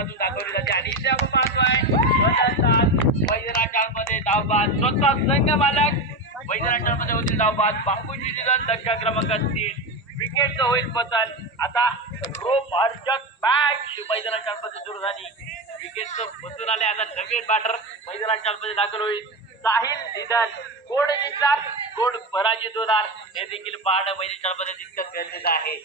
माध्यमातून दाखवली जाते आणि इथे आपण पाहतोय वैद्यनाथांमध्ये धावबाद स्वतः संघ मालक वैद्यनाथांमध्ये होतील धावबाद बापूजी निधन धक्का क्रमांक 3 विकेटचं होईल पतन. आता रोमहर्षक मॅच मैदानामध्ये सुरू झाली. विकेटचं पतन आले. आता नवीन बॅटर मैदानामध्ये दाखल होईल. साहिल निधन कोण जिंकणार कोण पराजित होणार हे देखील पाहणं मैदानामध्ये तितकंच गरजेचं आहे.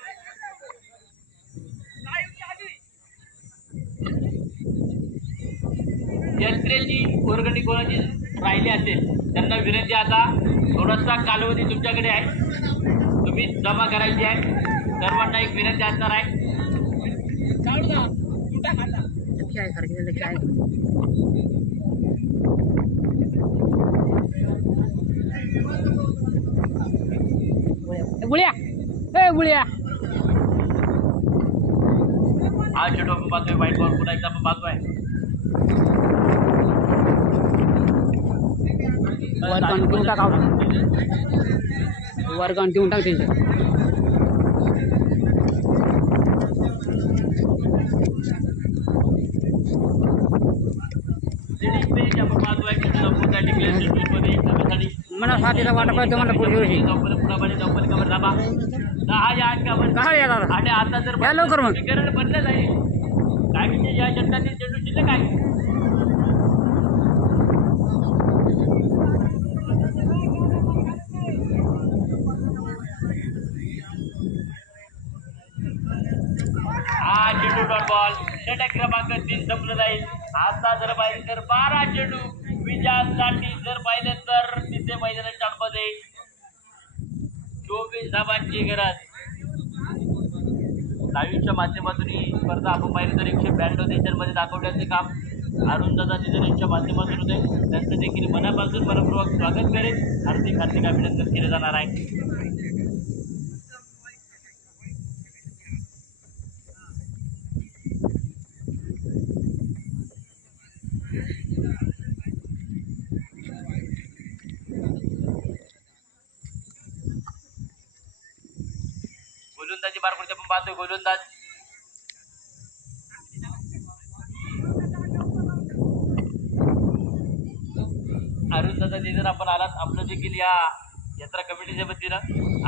यंत्रेची वर्गणी कोणाची राहिली असेल त्यांना विनंती, आता थोडासा कालावधी तुमच्याकडे आहे, तुम्ही जमा करायची आहे. सर्वांना एक विनंती असणार आहे. बुळ्या बुळ्या हा चेंडू आपण पाहतोय. वाईट बॉल पुन्हा एकदा आपण पाहतोय. वर्गान देऊन टाका, वर्गान देऊन टाक त्यांचं. मला साथीला वाटप आहे तुम्हाला पुढच्या वर्षी आणि आता जर लवकर मग बनलं जाईल काय म्हणजे या षटकातील चेंडू शिल्लक आहे. हा चेंडू डॉट बॉल षटक क्रमांक 3 संपलं जाईल. आता जर पाहिजे तर 12 चेंडू विजयासाठी जर पाहिलं तर तिथे मैदानाच्या मध्ये 24 धावांची गरज. लाईव्हच्या माध्यमातून ही स्पर्धा आपण पाहिलं तर 192 देशांमध्ये दाखवण्याचे काम अरुणदादा निधनेच्या माध्यमातून होते. त्यांचं देखील मनापासून मनपूर्वक स्वागत करेल. हार्दिक हार्दिक अभिनंदन केले जाणार आहे. गोलंदाजी मार्फत आपण पाहतोय. गोलंदाज अरुणदादा निधन आपण आलात. आपलं देखील या यात्रा कमिटीच्या वतीनं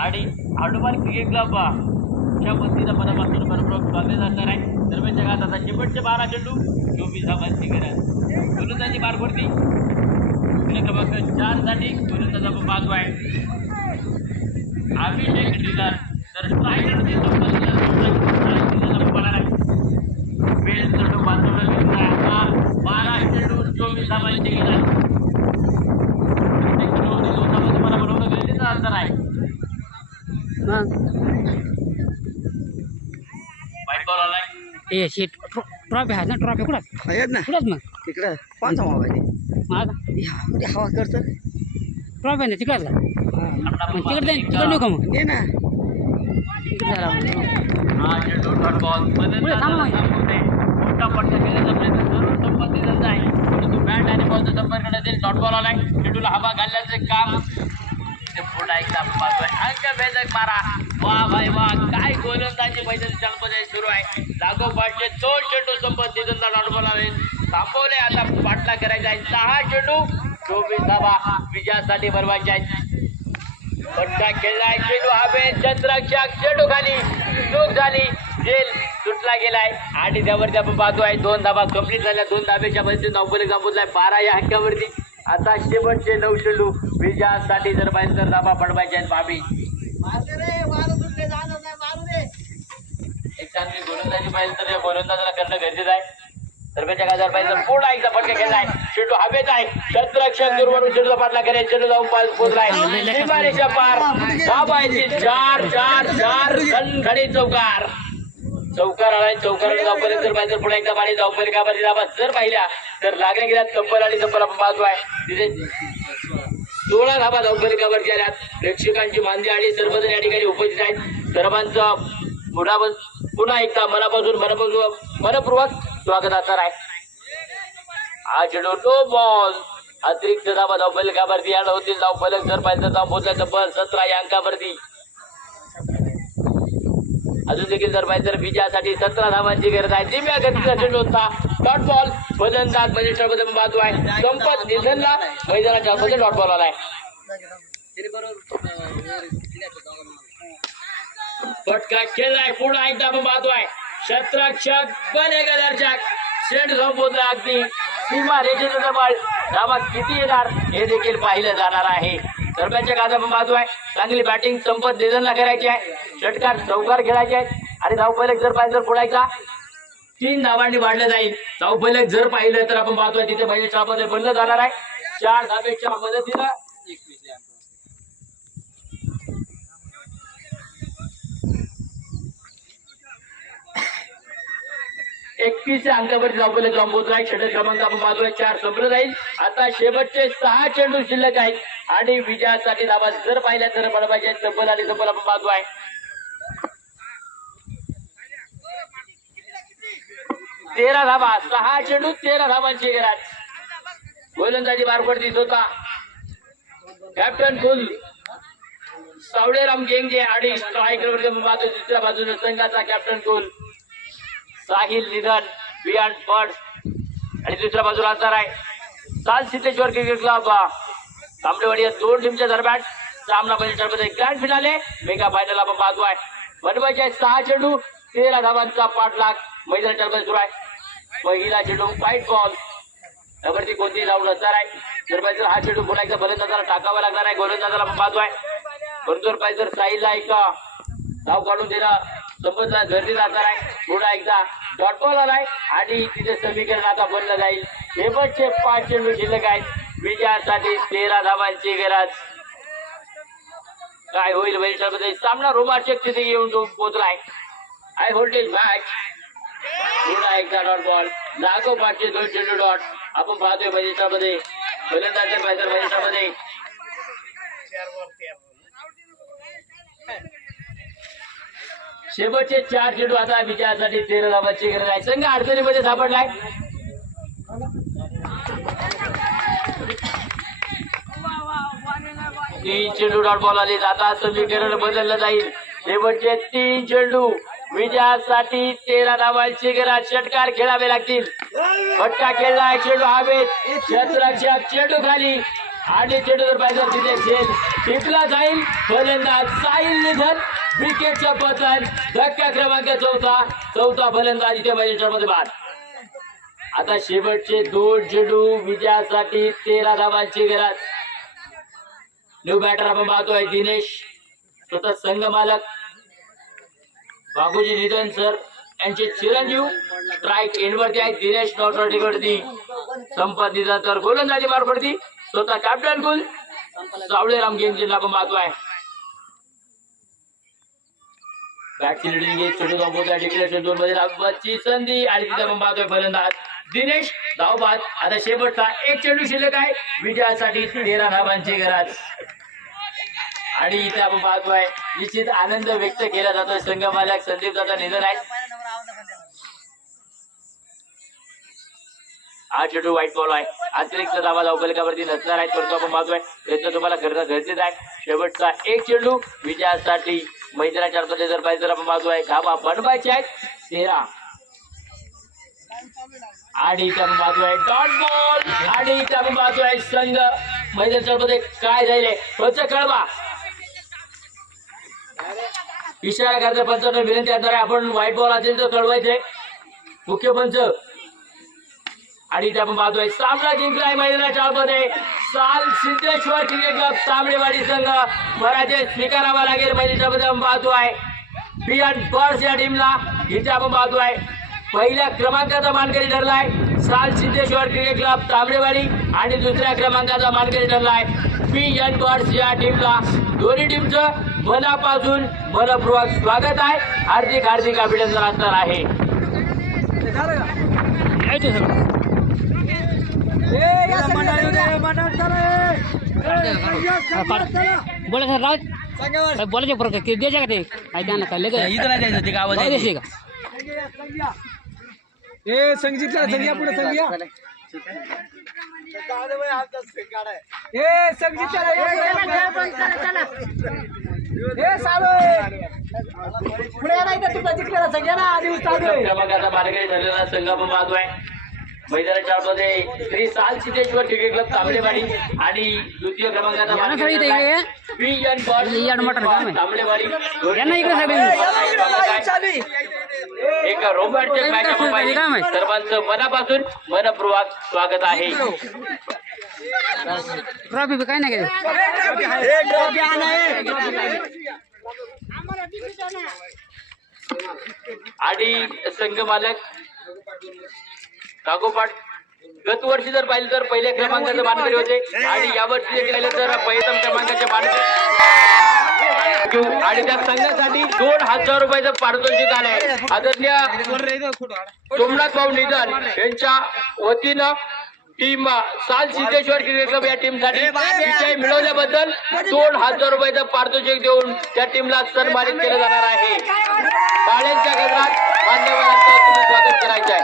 आणि हनुमान क्रिकेट क्लबच्या वतीनं मनापासून मनपूर्वक स्वागत असणार आहे. दरम्यानच्या काळात आता शेवटचे 12 चेंडू 24 धावांची गरज. गोलंदाजी मार्फती क्रमांक 4 साठी गोलंदाज आपण पाहतो आहे अभिषेक डिलर. तर स्ट्रायकर बेल चेंडू बांधवलं आहे. आता 12 चेंडू 24 धावांची गरज. मला बनवणं गरजेचं अंतर आहे. वाईट बॉल आलाय. ए शेट ट्रॉफी आहे ना, ट्रॉफी कुठं आहेत ना, कुठंच मग तिकडं कोणता मोबाईल आहे हवा करतं ट्रॉफी आहे ना तिकडं तिकडे तिकडे नको का मग ये ना तिकडे झाला. हा चेंडू डॉट बॉल मोठा पट्टा खेळण्याचा प्रयत्न करून संबंधित आहे, परंतु बॅट आणि बॉलचा संपर्क नसेल. डॉट बॉल आलाय. चेंडूला हवा घालण्याचे काम पुन्हा एकदा पाहतोय. अंकभेदक मारा. वा भाई वा, काय गोलंदाजी मैदानामध्ये सुरू आहे. लागोपाठचे 2 चेंडू संबंधित डॉट बॉल आले. थांबवले. आता पाठला करायचा आहे. 6 चेंडू 24 धावा विजयासाठी बनवायचे आहेत. पट्टा खेळलाय. चेंडू हवे चंद्रक्षक चेंडू खाली चूक झाली. जेल सुटला गेलाय आणि त्यावरती आपण पाहतोय 2 धावा कंप्लीट झाल्या. 2 धाब्याच्या मध्ये 9 बॉल संपवलाय 12 या अंकावरती. आता शेवटचे 9 चेंडू विजयासाठी जर पाहिजे तर धाबा पडवायचे आहेत. बाबी एक चांगली गोलंदाजी पाहिजे तर या गोलंदाजाला करणं गरजेचं आहे. दरम्यानच्या गाजार पाहिजे तर पुन्हा एकदा फटका खेळलाय. चेंडू हवेच आहे. क्षेत्ररक्षक दूरवरून चेंडूला पाठला करेल. चेंडू जाऊन पोहोचलाय सीमारेषा पार. धाबायची 4-4-4 खणखणीत चौकार. चौकार आलाय. चौकार धावपर्यंत जर पाहिजे पुन्हा एकदा पाणी धावपर्यंत काबारी धाबा जर पाहिल्या तर लागल्या गेल्यात कंपल आणि चप्पल आपण पाहतोय. तिथे 16 धाबा धावपर्यंत आल्यात. प्रेक्षकांची मांदी आणि सर्वजण या ठिकाणी उपस्थित आहेत. सर्वांचं पुन्हा एकदा मनपूर्वक स्वागत असणार आहे. हा चेंडू नो बॉल. अतिरिक्त धाबा धावफलकावरती यायला होतील. धावफलक जर पाहिजे धाव पोहोचला तब्बल 17 या अंकावरती. अजून देखील जर पाहिजे तर विजयासाठी 17 धावांची गरज आहे. दिव्या गतीचा चेंडू होता. डॉट बॉल फलंदाज मजेस्टरमध्ये बाजू आहे. संपत निधनला मैदानाच्या मध्ये डॉट बॉल आलाय. फटका खेळलाय. पुन्हा एकदा आपण पाहतोय क्षेत्ररक्षक बने गदरचक चेंडू संपवतोय. अगदी सीमा रेषेच्या जवळ धावा किती येणार हे देखील पाहिलं जाणार आहे. दरम्यानच्या काळात आपण पाहतोय चांगली बॅटिंग संपत निधनला करायची आहे. षटकार चौकार खेळायचे आहेत आणि धावफलक जर पाहिजे तर फोडायचा 3 धावांनी वाढलं जाईल. धावफलक जर पाहिलं तर आपण पाहतोय तिथे पहिले चापामध्ये बनलं जाणार आहे. 4 धावेच्या मदतीनं 31 अंकावरती धावफलक लांबवतो आहे. षटक क्रमांक आपण पाहतोय 4 संपलं जाईल. आता शेवटचे 6 चेंडू शिल्लक आहेत आणि विजयासाठी धावा जर पाहिल्या तर बळबाजी तब्बल आणि तब्बल आपण पाहतोय 13 धावा. 6 चेंडू 13 धावांची गरज. गोलंदाजी मार्फत दिसत होता कॅप्टन कुल सावळेराम गेंगे आणि स्ट्रायकर वरती आपण पाहतोय दुसऱ्या बाजूने संघाचा कॅप्टन कुल साहिल निधन बियॉन्ड बर्ड्स आणि दुसऱ्या बाजूला असणार आहे साल सिद्धेश्वर क्रिकेट क्लब तांबडेवाडी या 2 टीमच्या दरम्यान सामना पंचमध्ये ग्रँड फिनाले मेगा फायनल आपण पाहतोय. बनवायचे 6 चेंडू 13 धावांचा पाठलाग मैदानाच्या मध्ये सुरू आहे. पहिला चेंडू व्हाईट बॉल त्यावरती कोणतीही धाव नसणार आहे. जर पाहिजे हा चेंडू पुन्हा एकदा फलंदाजाला टाकावा लागणार आहे. गोलंदाजाला आपण पाहतोय परंतु पाहिजे तर साहिलला एक धाव काढून देणं संबंधला गर्दी जाणार आहे. पुन्हा एकदा डॉट बॉल आलाय आणि तिथे समीकरण आता बनलं जाईल. शेवटचे 5 चेंडू शिल्लक आहेत. विजयासाठी 13 धावांची गरज. काय होईल वैशालमध्ये सामना रोमांचक स्थिती येऊन पोहोचलाय. High voltage match. पुन्हा एकदा डॉट बॉल लागोपाठचे 2 चेंडू डॉट आपण पाहतोय वैशालमध्ये फलंदाज पाहिजे वैशालमध्ये शेवटचे 4 चेंडू आता विजयासाठी 13 धावांची गरज आहे. संघ अडचणीमध्ये सापडलाय. तीन चेंडू डॉट बॉल आले जाता समीकरण बदललं जाईल. शेवटचे 3 चेंडू विजयासाठी 13 धावांची गरज. षटकार खेळावे लागतील. फटका खेळलाय. चेंडू हवेत. क्षेत्ररक्षक चेंडू खाली आणि चेंडू जर पाहिजे तिथे झेल टिपला जाईल. फलंदाज साहिल निधन विकेटचा पतन. धक्का क्रमांक 4 फलंदाज इथे मैदानामध्ये बाद. आता शेवटचे 2 चेंडू विजयासाठी 13 धावांची गरज. न्यू बॅटर आपण पाहतोय दिनेश स्वतः संघ मालक बाबूजी निधन सर यांचे चिरंजीव स्ट्राईक एंडवरती आहे. दिनेश नॉटवरती संपत निधन तर गोलंदाजी मार्फत स्वतः कॅप्टन कुल सावळेराम गेमजीला आपण पाहतोय. बॅटची लिडिंग एक चेंडू धावतोय. डिक्लेरेशन 2 मध्ये धावांची संधी आणि तिथे आपण पाहतोय फलंदाज दिनेश धावबाद. आता शेवटचा 1 चेंडू शिल्लक आहे. विजयासाठी 13 धावांची गरज आणि इथे आपण पाहतोय निश्चित आनंद व्यक्त केला जातोय. संघ मालक संदीप दादा निधन आहे. हा चेंडू व्हाईट बॉल आहे. अतिरिक्त धावा धावफलकावरती नसणार आहेत परंतु आपण पाहतोय प्रयत्न तुम्हाला करणं गरजेचं आहे. शेवटचा 1 चेंडू विजयासाठी मैदानाच्या मध्ये जर पाहिजे तर आपण पाहतोय धावा बनवायचे आहेत 13 आणि इथे आपण पाहतोय डॉट बॉल आणि इथे आपण पाहतोय संघ मैदानाच्या मध्ये काय झाले पंच कळवा इशारा करता पंचांना विनंती असणार आहे. आपण व्हाईट बॉल असेल तर कळवायचे मुख्य पंच आणि इथे आपण पाहतोय सामना जिंकलाय मैदानाच्या मध्ये साल सिद्धेश्वर क्रिकेट क्लब तांबडेवाडी संघ. पराजय स्वीकारावा लागेल. मैदानाच्या मध्ये आपण पाहतोय बियॉन्ड बर्ड्स या टीमला. इथे आपण पाहतोय पहिल्या क्रमांकाचा मानकरी ठरलाय साल सिद्धेश्वर क्रिकेट क्लब तांबडेवाडी आणि दुसऱ्या क्रमांकाचा मानकरी ठरलाय बियॉन्ड बर्ड्स या टीमला. दोन्ही टीमचं मनापासून मनपूर्वक स्वागत आहे. हार्दिक अभिनंदन असणार आहे. बोला सर राव बोलायचे फरक किती द्यायचे का ते काय त्यांना काय लगेच इथं द्यायचं ते गावात द्यायचे का संगीतला संग्या पुढे संग्या संगीत पुढे नाही तुमचा जिंकलेला संघ ना आधी क्रमांकाचा मार्गदर्शन ठरलेला संघ आपण पाहतोय मैदानाच्या आतमध्ये श्री साल सिद्धेश्वर क्रिकेट क्लब तांबलेवाडी आणि द्वितीय क्रमांकाचा तांबलेवाडी एक रोमांचक मॅच आपण पाहिली. सर्वांचं मनापासून मनपूर्वक स्वागत आहे. ट्रॉफी काय नाही आणि संघ मालक कागोपाठ गत वर्षी जर पाहिलं तर पहिल्या क्रमांकाचे मानकरी होते आणि यावर्षी देखील पाहिलं तर प्रथम क्रमांकाचे मानकरी आणि त्या संघासाठी 2,000 रुपयाचं पारितोषिक आलंय. आदरणीय सोमनाथ भाऊ निधन यांच्या वतीनं टीम साल सिद्धेश्वर क्रिकेट क्लब या टीमसाठी विजय मिळवल्याबद्दल 2,000 रुपयाचं पारितोषिक देऊन त्या टीमला सन्मानित केलं जाणार आहे. टाळ्यांच्या गजरात मान्यवरांचं तुम्ही स्वागत करायचं आहे.